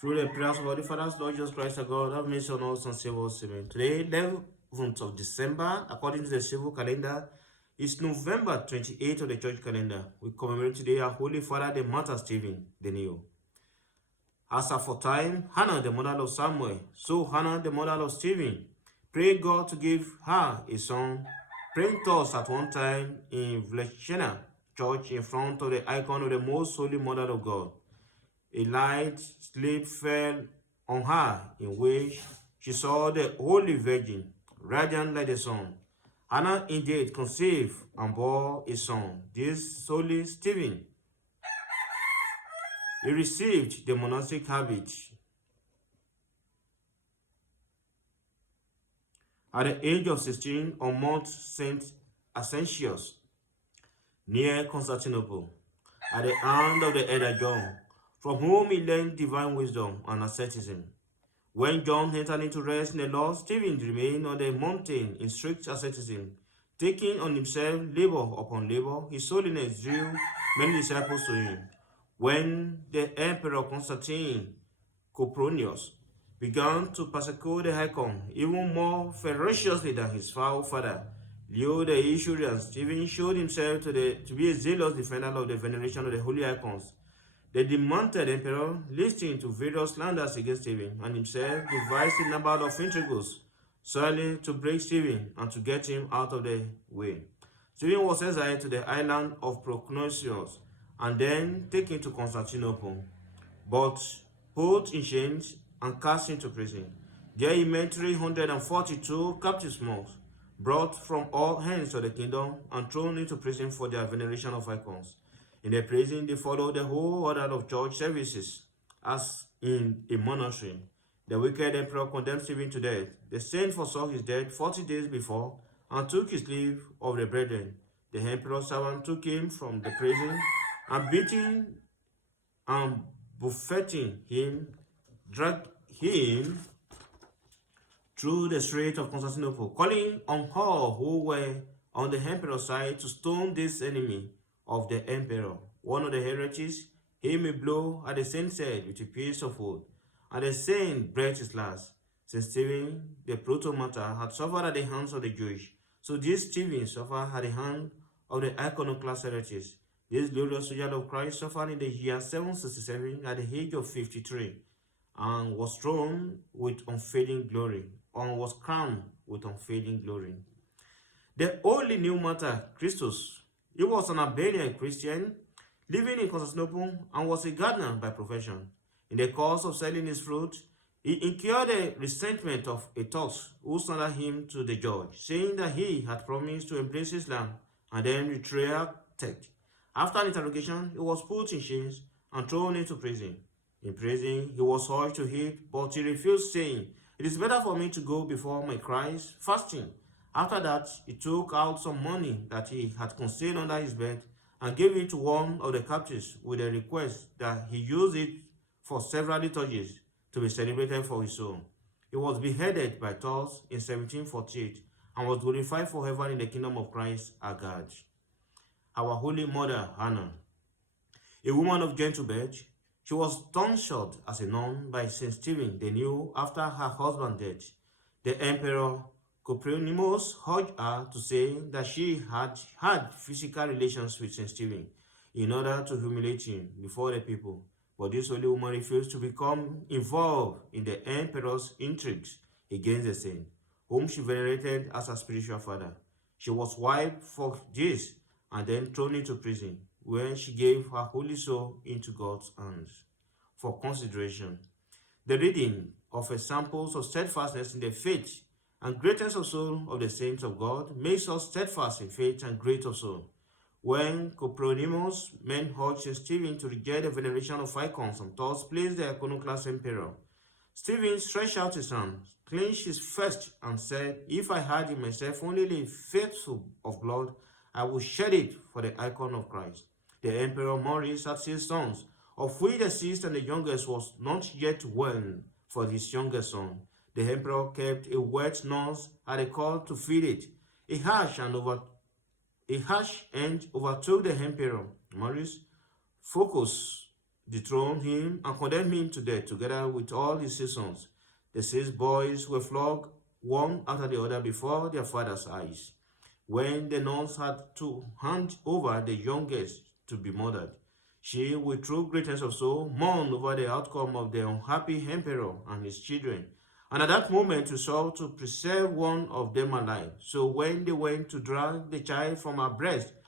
Through the prayers of our Holy Fathers, Lord Jesus Christ, our God, have mercy on us and save us. Amen. Today, 11th of December, according to the civil calendar, is November 28th of the church calendar. We commemorate today our Holy Father, the Martyr Stephen, the New. As aforetime, Hannah, the mother of Samuel, so Hannah, the mother of Stephen, prayed God to give her a son, praying thus at one time in veneration church in front of the icon of the most holy mother of God. A light sleep fell on her, in which she saw the Holy Virgin, radiant like the sun. Hannah indeed conceived and bore a son, this holy Stephen. He received the monastic habit at the age of 16 on Mount St. Ascensius, near Constantinople, at the hand of the elder John, from whom he learned divine wisdom and asceticism. When John entered into rest in the Lord, Stephen remained on the mountain in strict asceticism, taking on himself labor upon labor. His holiness drew many disciples to him. When the Emperor Constantine Copronyus began to persecute the icon even more ferociously than his foul father, Leo the Isurian, Stephen showed himself to be a zealous defender of the veneration of the holy icons. The demented emperor, listening to various slanders against Stephen and himself, devised a number of intrigues, solely to break Stephen and to get him out of the way. Stephen was exiled to the island of Procnosius and then taken to Constantinople, but put in chains and cast into prison. There he met 342 captive monks, brought from all ends of the kingdom and thrown into prison for their veneration of icons. In the prison, they followed the whole order of church services, as in a monastery. The wicked emperor condemned Stephen to death. The saint foresaw his death 40 days before and took his leave of the brethren. The emperor's servant took him from the prison and beating and buffeting him, dragged him through the streets of Constantinople, calling on all who were on the emperor's side to stone this enemy of the emperor. One of the heretics aimed a blow at the saint's head with a piece of wood, and the saint breathed his last. St. Stephen, the protomartyr, had suffered at the hands of the Jewish, so this Stephen suffered at the hand of the iconoclast heretics. This glorious soldier of Christ suffered in the year 767 at the age of 53, and was crowned with unfading glory, The only new martyr, Christus, he was an Albanian Christian living in Constantinople and was a gardener by profession. In the course of selling his fruit, he incurred the resentment of a Turks who slandered him to the judge, saying that he had promised to embrace Islam and then retracted. After an interrogation, he was put in chains and thrown into prison. In prison, he was urged to eat, but he refused, saying, "It is better for me to go before my Christ fasting." After that, he took out some money that he had concealed under his bed and gave it to one of the captives with a request that he use it for several liturgies to be celebrated for his soul. He was beheaded by Turks in 1748 and was glorified forever in the kingdom of Christ, our God. Our Holy Mother, Hannah, a woman of gentle birth, she was tonsured as a nun by St. Stephen the New after her husband's death. The Emperor Copronymus urged her to say that she had had physical relations with St. Stephen in order to humiliate him before the people. But this holy woman refused to become involved in the emperor's intrigues against the saint, whom she venerated as her spiritual father. She was wiped for this and then thrown into prison, where she gave her holy soul into God's hands. For consideration, the reading of examples of steadfastness in the faith and greatness of soul of the saints of God makes us steadfast in faith and great of soul. When Copronymus men urged St. Stephen to reject the veneration of icons and thus place the iconoclast emperor, Stephen stretched out his hand, clenched his fist, and said, "If I had in myself only a faithful of blood, I would shed it for the icon of Christ." The Emperor Maurice had 6 sons, of which the 6th and the youngest was not yet well for his youngest son. The emperor kept a wet nurse at the court to feed it. A harsh end overtook the emperor. Maurice focused dethroned him and condemned him to death together with all his 6 sons. The 6 boys were flogged one after the other before their father's eyes. When the nuns had to hand over the youngest to be murdered, she, with true greatness of soul, mourned over the outcome of the unhappy emperor and his children, and at that moment resolved to preserve one of them alive. So when they went to drag the child from her breast,